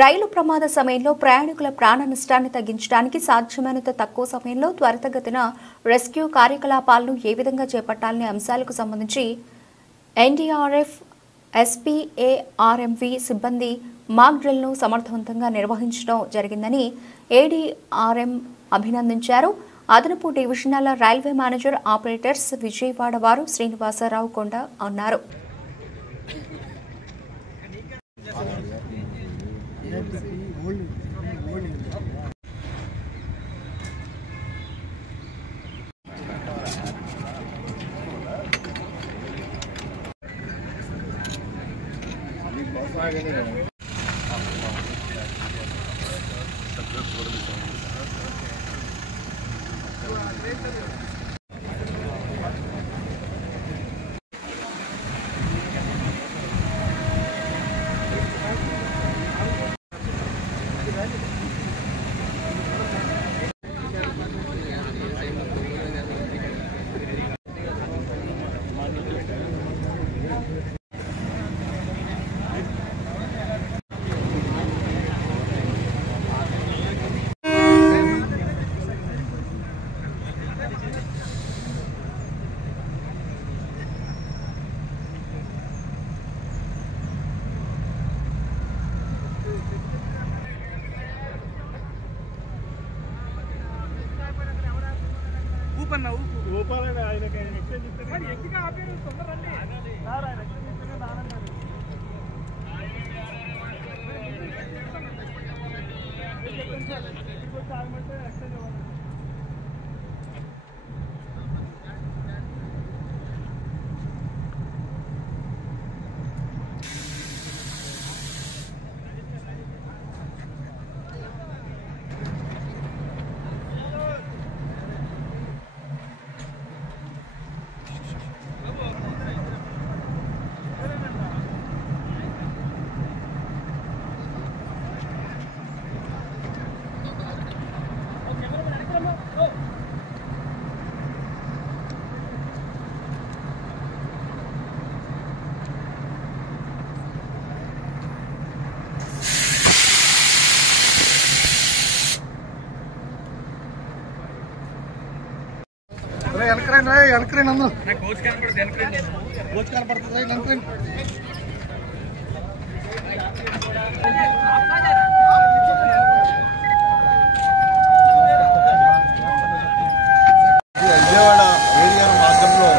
రైలు ప్రమాద సమయంలో ప్రయాణికుల ప్రాణ నష్టాన్ని తగ్గించడానికి సాధ్యమైనంత తక్కువ సమయంలో త్వరితగతిన రెస్క్యూ కార్యకలాపాలను ఏ విధంగా చేపట్టాలనే అంశాలకు సంబంధించి ఎన్డీఆర్ఎఫ్, ఎస్పీఏఆర్ఎంవి సిబ్బంది మాక్ డ్రిల్ను సమర్థవంతంగా నిర్వహించడం జరిగిందని ఏడీఆర్ఎం అభినందించారు. అదనపు divisional railway manager operators Vijayawada వారు శ్రీనివాసరావు కొండ అన్నారు. ఊపాలని ఆయనకి ఎక్స్చేంజ్ ఇస్తే ఎక్కిగా ఆపేరు తొందరండి సార్ ఆయన ఎక్స్చేంజ్ ఇస్తేనే నానన్నారు ఆగమంటే ఎక్స్చేంజ్ అవ్వాలి. వెనకరండి అందరూ కోచ్ కనపడుతుంది వెనకరండి. విజయవాడ ఏరియా మార్గంలో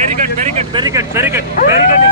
very good very good very good very good very good.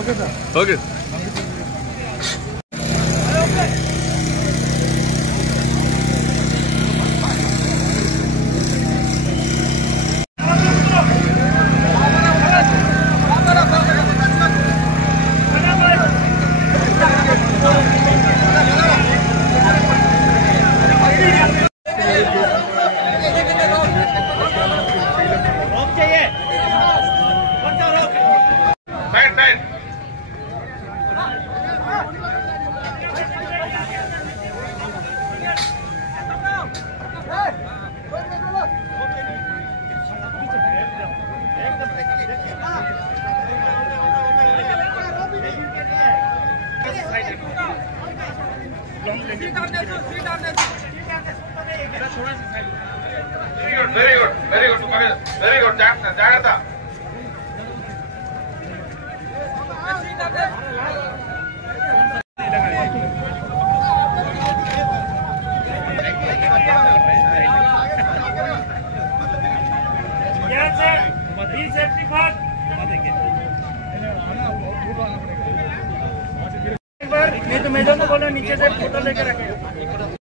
Okay. Very good. Jagrata. Yes, sir. Be safety first. Madam को बोलो नीचे से फोटो लेकर रखें।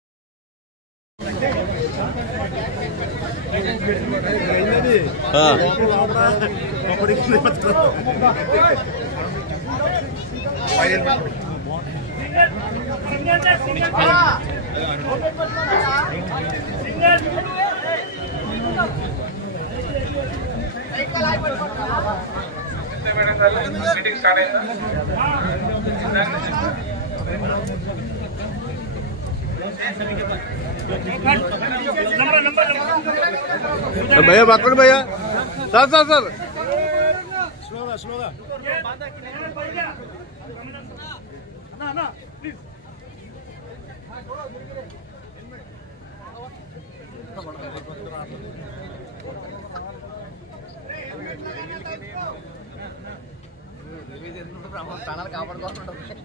मीटिंग स्टार्ट अయిందా भैया बात करो भैया सर सर सर स्लोगा ना प्लीज ఛానల్ కాపాడుకోవాలి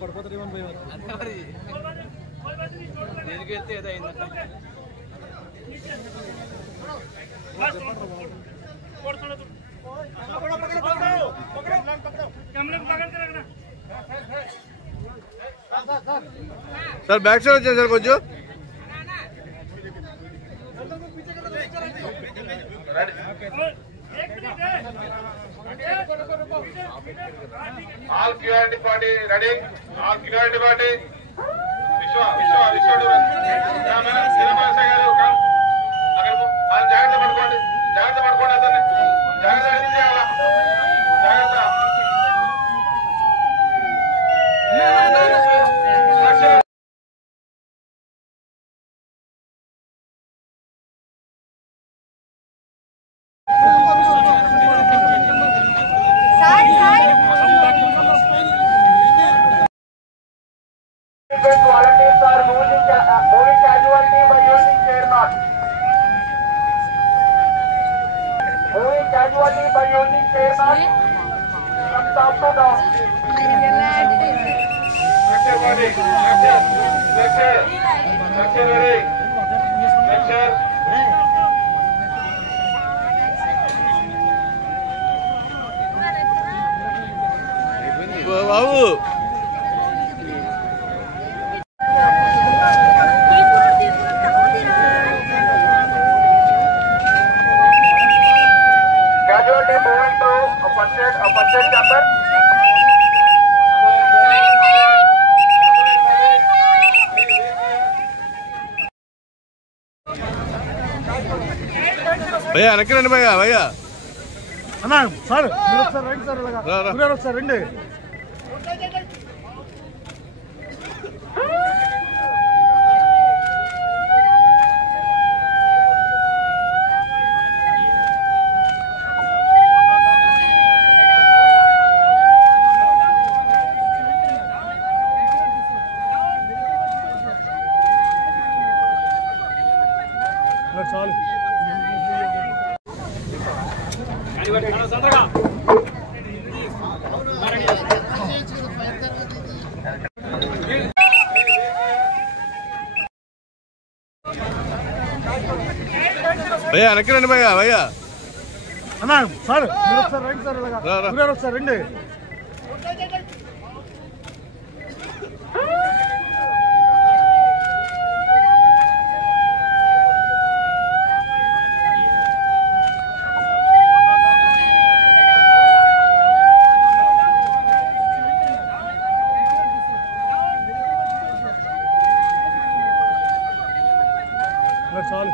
పడిపోతారు దేనికి వెళ్తే ఏదో అయిందంట సార్ బ్యాక్ సైడ్ వచ్చాను సార్ కొంచెం All QRT party ready. All QRT party. Vishwa. జాగ్రత్త పడుకోండి అతన్ని జాగ్రత్త ఏం చేయాలా జాగ్రత్త volunteers are moving casualty by using chairman. Moving casualty by using chairman from top to down. Lecture ready. Lecture. Babu Casualty moving to a first aid chamber. భయ్యా వెనక్కి రండి భయ్యా అన్నా సార్ మీరు ఒకసారి రండి సార్ ఇలాగా ఒకసారి రండి చాలు భయ్యా వెనక్కి రండి భయ్యా అన్నా సార్ మీరు ఒకసారి రండి సార్ ఇలాగా ఒకసారి రండి చాలు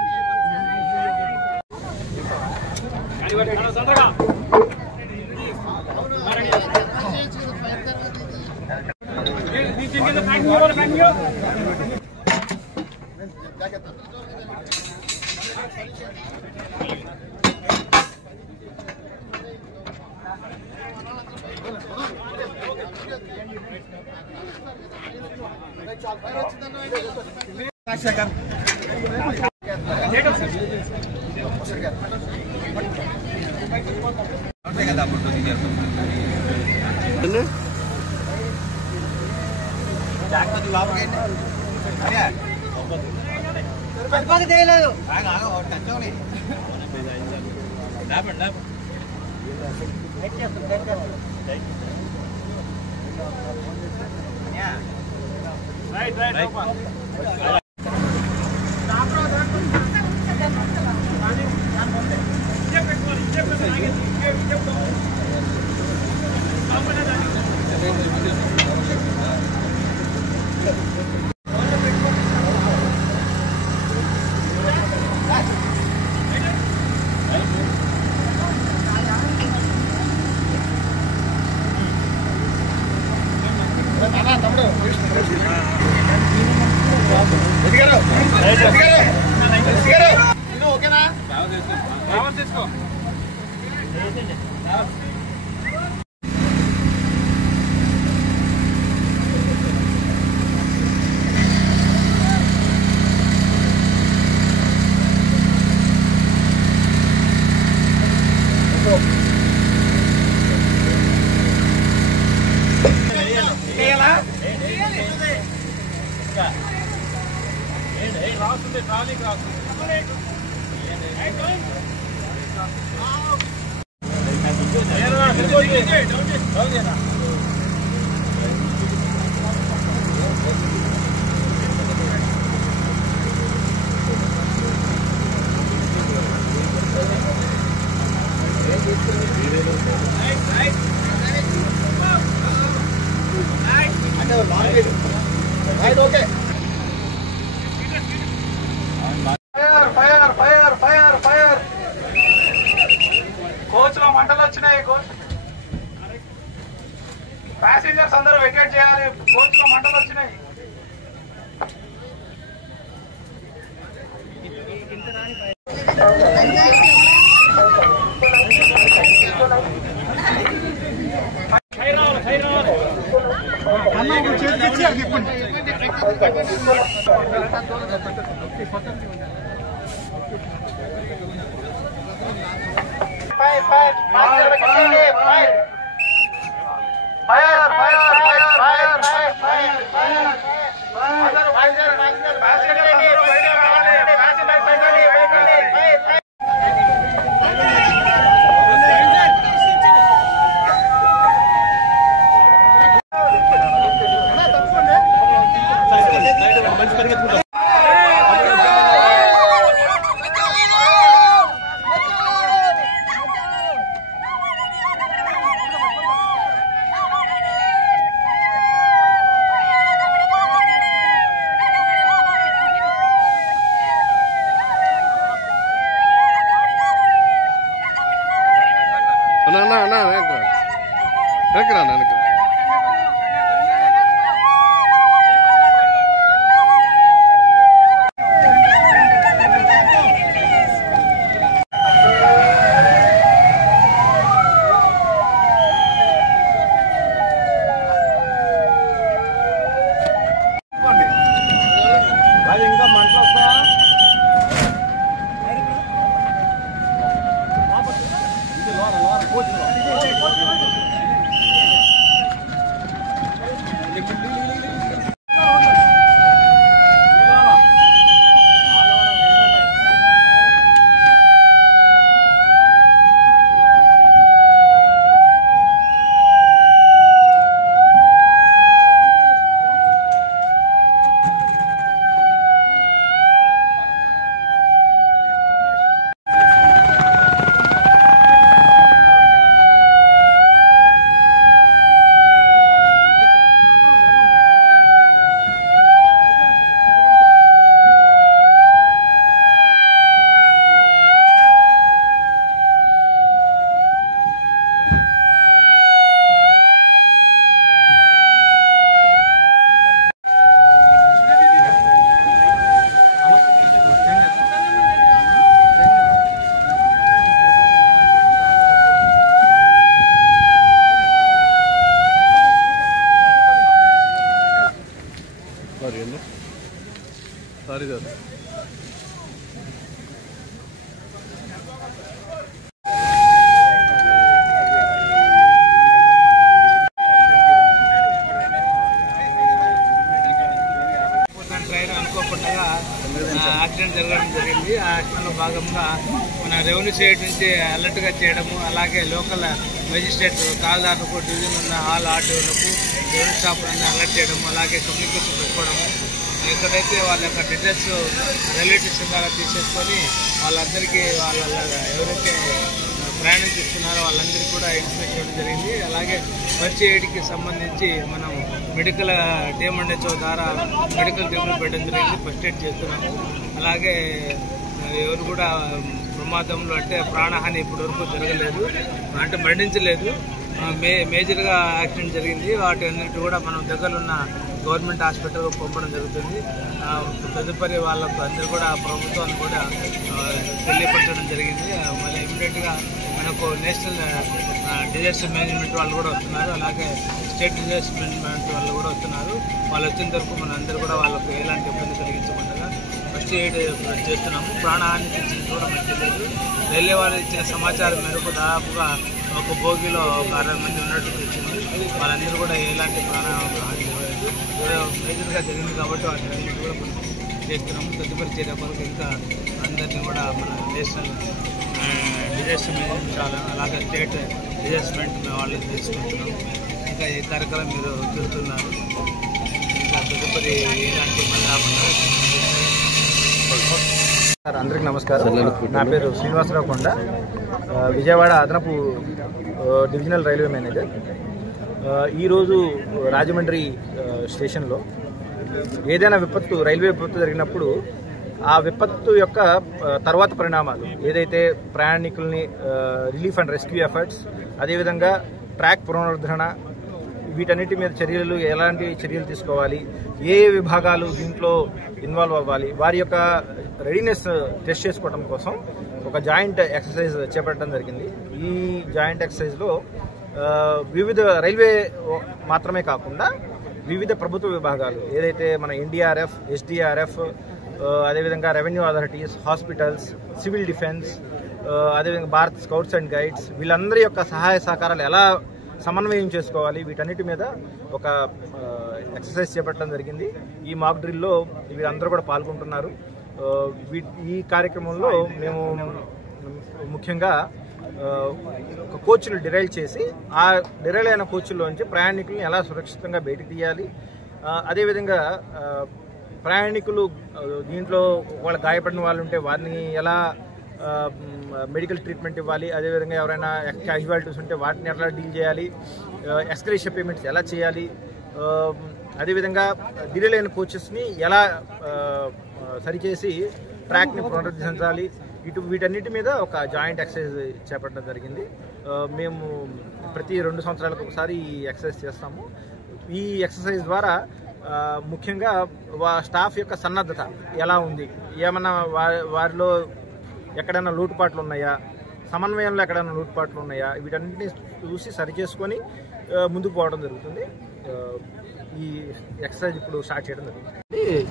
కోచ్లో మంటలు వచ్చినాయి. ప్యాసింజర్స్ అందరూ వెకేట్ చేయాలి. కోచ్లో మంటలు వచ్చినాయి. Sorry sir. ట్రైన్ అనుకోకుండా యాక్సిడెంట్ జరగడం జరిగింది. ఆ యాక్సిడెంట్లో భాగంగా మన రెవెన్యూ సైడ్ నుంచి అలర్ట్గా చేయడము, అలాగే లోకల్ మెజిస్ట్రేట్ కాలదారులకు డివిజన్ ఉన్న ఆల్ ఆర్టీఓలకు రెవెన్యూ స్టాఫ్లను అలర్ట్ చేయడము, అలాగే కమ్యూనికేషన్ పెట్టుకోవడము, ఎక్కడైతే వాళ్ళ యొక్క డీటెయిల్స్ రిలేటివ్స్ ద్వారా తీసేసుకొని వాళ్ళందరికీ వాళ్ళ ఎవరైతే ప్రయాణం చేస్తున్నారో వాళ్ళందరికీ కూడా ఇన్స్ట్రక్షన్ ఇవ్వడం జరిగింది. అలాగే ఫస్ట్ ఎయిడ్కి సంబంధించి మనం మెడికల్ టీఎంఎన్హెచ్ఓ ద్వారా మెడికల్ టీంలు పెట్టడం జరిగింది. ఫస్ట్ ఎయిడ్ చేస్తున్నాము. అలాగే ఎవరు కూడా ప్రమాదంలో అంటే ప్రాణహాని ఇప్పటివరకు జరగలేదు, అంటే మరణించలేదు. మేజర్గా యాక్సిడెంట్ జరిగింది. వాటి అన్నిటి కూడా మనం దగ్గర ఉన్న గవర్నమెంట్ హాస్పిటల్ పంపడం జరుగుతుంది. తదుపరి వాళ్ళకు అందరూ కూడా ప్రభుత్వాన్ని కూడా తెలియపరచడం జరిగింది. మళ్ళీ ఇమీడియట్గా మనకు నేషనల్ డిజాస్టర్ మేనేజ్మెంట్ వాళ్ళు కూడా వస్తున్నారు, అలాగే స్టేట్ డిజాస్టర్ మేనేజ్మెంట్ వాళ్ళు కూడా వస్తున్నారు. వాళ్ళు వచ్చిన వరకు మన అందరూ కూడా వాళ్ళకు ఎలాంటి ఇబ్బంది కలిగించకుండా ఫస్ట్ ఎయిడ్ చేస్తున్నాము. ప్రాణహాని తెచ్చింది కూడా మనకు తెలియదు. రైల్వే వారు ఇచ్చిన సమాచారం మేరకు దాదాపుగా ఒక బోగిలో ఒక 60 మంది ఉన్నట్టు తెచ్చింది. వాళ్ళందరూ కూడా ఎలాంటి ప్రాణహాని జరగలేదు. మేజర్గా జరిగింది కాబట్టి వాటిని కూడా మనం చేస్తున్నాము. తదుపరి చర్య కొరకు ఇంకా అందరినీ కూడా మన నేషనల్ డిజాస్టర్ మేనేజ్మెంట్ అలాగే స్టేట్ డిజాస్ట్మెంట్ వాళ్ళు తీసుకుంటున్నాము. ఇంకా ఈ కార్యక్రమం మీరు చూస్తున్నారు. ఇంకా తదుపరి ఎలాంటి మళ్ళీ అందరికీ నమస్కారం. నా పేరు శ్రీనివాసరావు కొండ, విజయవాడ అదనపు డివిజనల్ రైల్వే మేనేజర్. ఈరోజు రాజమండ్రి స్టేషన్లో ఏదైనా విపత్తు, రైల్వే విపత్తు జరిగినప్పుడు ఆ విపత్తు యొక్క తర్వాత పరిణామాలు, ఏదైతే ప్రయాణికుల్ని రిలీఫ్ అండ్ రెస్క్యూ ఎఫర్ట్స్, అదేవిధంగా ట్రాక్ పునరుద్ధరణ, వీటన్నిటి మీద చర్యలు, ఎలాంటి చర్యలు తీసుకోవాలి, ఏ విభాగాలు దీంట్లో ఇన్వాల్వ్ అవ్వాలి, వారి యొక్క రెడీనెస్ టెస్ట్ చేసుకోవడం కోసం ఒక జాయింట్ ఎక్సర్సైజ్ చేపట్టడం జరిగింది. ఈ జాయింట్ ఎక్సర్సైజ్లో వివిధ రైల్వే మాత్రమే కాకుండా వివిధ ప్రభుత్వ విభాగాలు, ఏదైతే మన ఎన్డీఆర్ఎఫ్, ఎస్డీఆర్ఎఫ్, అదేవిధంగా revenue authorities, hospitals, civil defence, అదేవిధంగా భారత్ స్కౌట్స్ అండ్ గైడ్స్, వీళ్ళందరి యొక్క సహాయ సహకారాలు ఎలా సమన్వయం చేసుకోవాలి, వీటన్నిటి మీద ఒక ఎక్సర్సైజ్ చేపట్టడం జరిగింది. ఈ మాక్ డ్రిల్లో వీరందరూ కూడా పాల్గొంటున్నారు. ఈ కార్యక్రమంలో మేము ముఖ్యంగా ఒక కోచ్లు డిరైల్ చేసి ఆ డిరైల్ అయిన కోచ్ల్లోంచి ప్రయాణికులను ఎలా సురక్షితంగా బయటికి తీయాలి, అదేవిధంగా ప్రయాణికులు దీంట్లో వాళ్ళ గాయపడిన వాళ్ళు ఉంటే వారిని ఎలా మెడికల్ ట్రీట్మెంట్ ఇవ్వాలి, అదేవిధంగా ఎవరైనా క్యాజువాలిటీస్ ఉంటే వాటిని ఎలా డీల్ చేయాలి, ఎక్స్గ్రేషియా పేమెంట్స్ ఎలా చేయాలి, అదేవిధంగా డిరైల్ అయిన కోచెస్ని ఎలా సరిచేసి ట్రాక్ని పునరుద్ధరించాలి, వీటన్నిటి మీద ఒక జాయింట్ ఎక్సర్సైజ్ చేపట్టడం జరిగింది. మేము ప్రతి 2 సంవత్సరాలకు ఒకసారి ఈ ఎక్సర్సైజ్ చేస్తాము. ఈ ఎక్సర్సైజ్ ద్వారా ముఖ్యంగా స్టాఫ్ యొక్క సన్నద్ధత ఎలా ఉంది, ఏమన్నా వారిలో ఎక్కడైనా లోటుపాట్లు ఉన్నాయా, సమన్వయంలో ఎక్కడైనా లోటుపాట్లు ఉన్నాయా, వీటన్నిటిని చూసి సరిచేసుకొని ముందుకు పోవడం జరుగుతుంది. ఈ ఎక్సర్సైజ్ ఇప్పుడు స్టార్ట్ చేయడం జరుగుతుంది.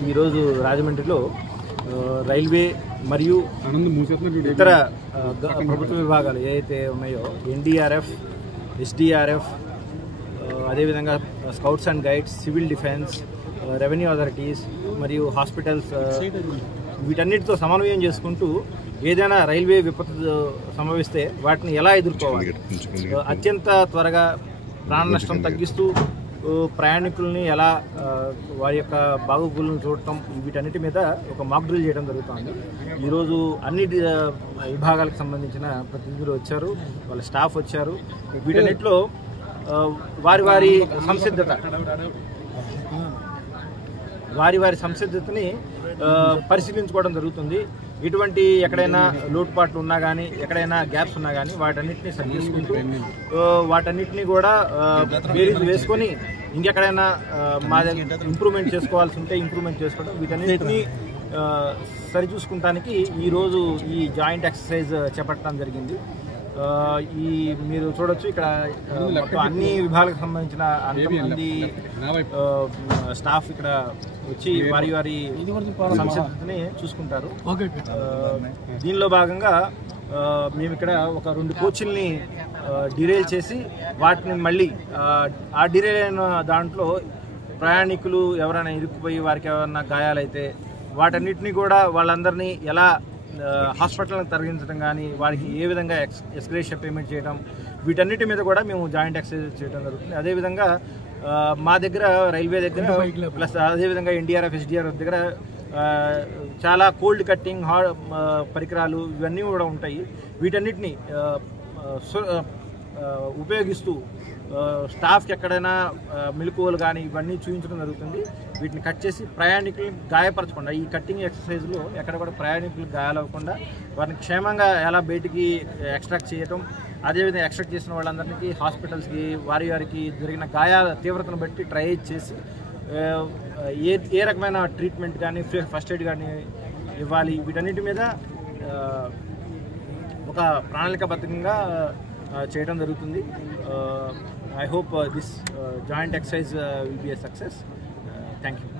ఈరోజు రాజమండ్రిలో రైల్వే మరియు ఇతర ప్రభుత్వ విభాగాలు ఏవైతే ఉన్నాయో ఎన్డీఆర్ఎఫ్, ఎస్డీఆర్ఎఫ్, అదేవిధంగా scouts and guides, civil defence, revenue authorities మరియు హాస్పిటల్స్, వీటన్నిటితో సమన్వయం చేసుకుంటూ ఏదైనా రైల్వే విపత్తు సంభవిస్తే వాటిని ఎలా ఎదుర్కోవాలి, అత్యంత త్వరగా ప్రాణ నష్టం తగ్గిస్తూ ప్రయాణికుల్ని ఎలా వారి యొక్క బాగోగులను చూడటం, వీటన్నిటి మీద ఒక మాక్ డ్రిల్ చేయడం జరుగుతుంది. ఈరోజు అన్ని విభాగాలకు సంబంధించిన ప్రతినిధులు వచ్చారు, వాళ్ళ స్టాఫ్ వచ్చారు. వీటన్నిటిలో వారి సంసిద్ధతని పరిశీలించుకోవడం జరుగుతుంది. ఇటువంటి ఎక్కడైనా లోటుపాట్లు ఉన్నా కానీ, ఎక్కడైనా గ్యాప్స్ ఉన్నా కానీ వాటన్నిటిని సరి చేసుకుంటూ వాటన్నిటిని కూడా బేరీజ్ వేసుకొని ఇంకెక్కడైనా మా దగ్గర ఇంప్రూవ్మెంట్ చేసుకోవాల్సి ఉంటే ఇంప్రూవ్మెంట్ చేసుకోవడం, వీటన్నిటిని సరిచూసుకుంటానికి ఈరోజు ఈ జాయింట్ ఎక్సర్సైజ్ చేపట్టడం జరిగింది. ఈ మీరు చూడొచ్చు ఇక్కడ అన్ని విభాగాలకు సంబంధించిన అంతమంది స్టాఫ్ ఇక్కడ వచ్చి వారి సంసిద్ధతని చూసుకుంటారు. దీనిలో భాగంగా మేము ఇక్కడ ఒక 2 కోచ్ల్ని డిరైల్ చేసి వాటిని మళ్ళీ ఆ డిరైల్ అయిన దాంట్లో ప్రయాణికులు ఎవరైనా ఇరుక్కుపోయి వారికి ఎవరైనా గాయాలైతే వాటన్నిటిని కూడా వాళ్ళందరినీ ఎలా హాస్పిటల్ని తరలించడం కానీ వారికి ఏ విధంగా ఎక్స్గ్రేషియా పేమెంట్ చేయడం వీటన్నిటి మీద కూడా మేము జాయింట్ ఎక్సర్సైజ్ చేయడం జరుగుతుంది. అదేవిధంగా మా దగ్గర రైల్వే దగ్గర ప్లస్ అదేవిధంగా ఎన్డీఆర్ఎఫ్ ఎస్డీఆర్ఎఫ్ దగ్గర చాలా కోల్డ్ కట్టింగ్ పరికరాలు ఇవన్నీ కూడా ఉంటాయి. వీటన్నిటిని ఉపయోగిస్తూ స్టాఫ్కి ఎక్కడైనా మెలకువలు కానీ ఇవన్నీ చూపించడం జరుగుతుంది. వీటిని కట్ చేసి ప్రయాణికులు గాయపరచకుండా ఈ కట్టింగ్ ఎక్సర్సైజ్లో ఎక్కడ కూడా ప్రయాణికులు గాయాలవ్వకుండా వారిని క్షేమంగా ఎలా బయటికి ఎక్స్ట్రాక్ట్ చేయటం, అదేవిధంగా ఎక్స్ట్రాక్ట్ చేసిన వాళ్ళందరికీ హాస్పిటల్స్కి వారికి జరిగిన గాయాల తీవ్రతను బట్టి ట్రయేజ్ చేసి ఏ రకమైన ట్రీట్మెంట్ కానీ ఫస్ట్ ఎయిడ్ కానీ ఇవ్వాలి. వీటన్నిటి మీద ఒక ప్రణాళికాబద్ధంగా చేయడం జరుగుతుంది. I hope this joint exercise will be a success. Thank you.